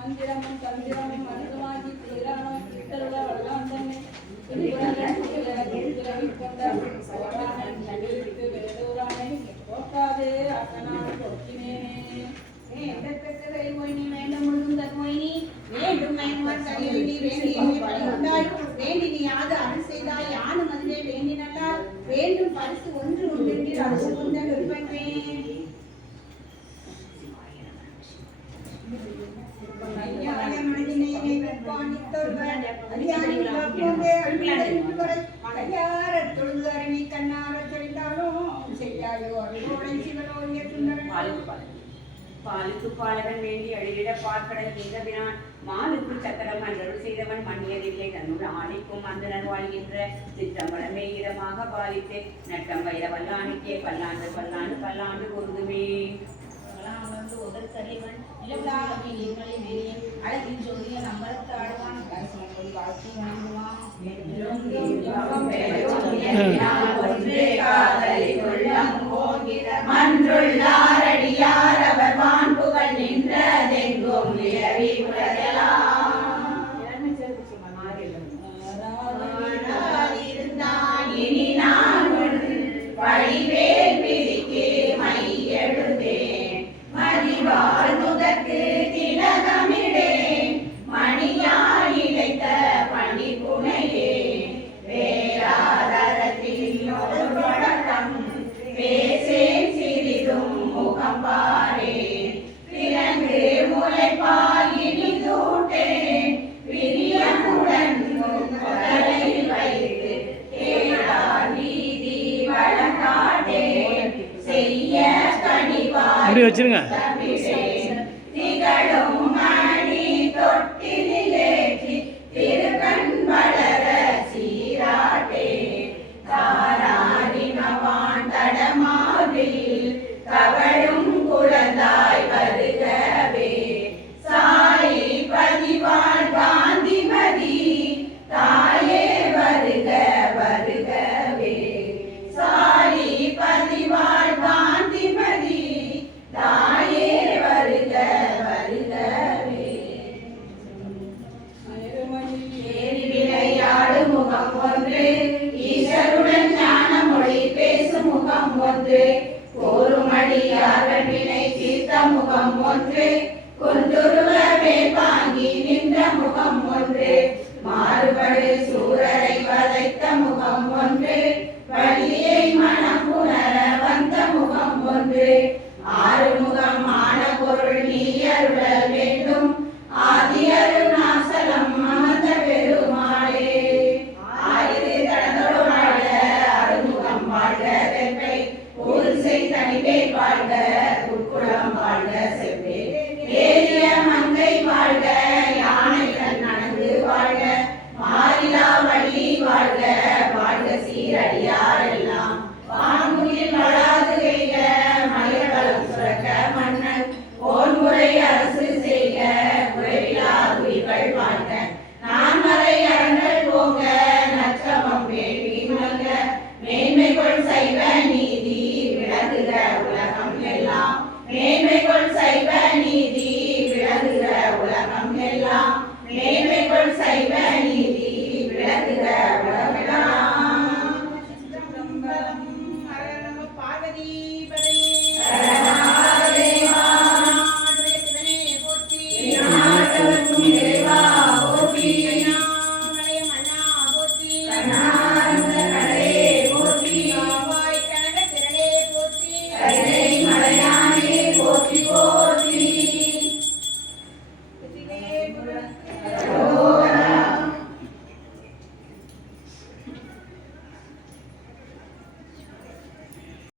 மந்திரமும் தந்திரமும் மனிதமாகி தீரானோ தீர்த்தருள வள்ளம் தன்னை போட்டாதே அக்கனான் கொடுக்கினேனே வேண்டும் பரிசு ஒன்று உண்டு அரசு கொண்ட பாலுக்கு பாலகன் வேண்டி அழிவிட பார்க்கடல் கின்றபினான் மாலுக்கு சக்கரம் அன்றருள் செய்தவன் மன்னியதில்லை தன்னுள் ஆணைக்கும் அந்தனர் வாழ்கின்ற சிற்றம்பலமே இடமாக பாலித்து நட்டம் வயிற வல்லானுக்கே பல்லாண்டு பல்லாண்டு பல்லாண்டு பொருதுமே உதற்கறிவன் அழகின் சொல்லிய நம்பரத்து ஆடுவான் வாழ்க்கை வணங்குவான் மன்றுள்ளாரடியார் அவர் வான்புகள் நின்றதெங்கும் நிலவி உலகலாம் இனி நான் வழிவேல் பிரிக்கு மை எழுந்தேன் மதிவாழ் முதற்கு திலகமிடேன் மணியால் இழைத்த பணி புனையே வேறாதரத்தில் ஒரு வழக்கம் பேசேன் சிறிதும் முகம் பாரேன் பிறங்கு முளைப்பால் இனி தூட்டேன் பிரியமுடன் முதலில் வைத்து கேளார் நீதி வழங்காட்டேன் செய்ய கனிவாய் திகழும் மணி தொட்டிலேற்றி திருக்கண் வளர சீராட்டே தாராதிமவான் தடமாவில் கவழும் குழந்தாய் வருகவே சாயி பதிவாள் காந்திமதி தாயே வருக வருகவே சாயி பதிவாள் காந்திமதி தாயே வருக வருகவே ஏறி விளையாடு முகம் ஒன்று ஈஸ்வருடன் ஞான மொழி பேசும் முகம் ஒன்று கோருமடியார்கள் வினை தீர்த்த முகம் ஒன்று கொண்டுருவவே வாங்கி நின்ற முகம் ஒன்று மாறுபடு சூரரை வதைத்த முகம் ஒன்று வழியை மனம் புணர வந்த முகம் ஒன்று ஆறுமுகம் ஆன பொருள்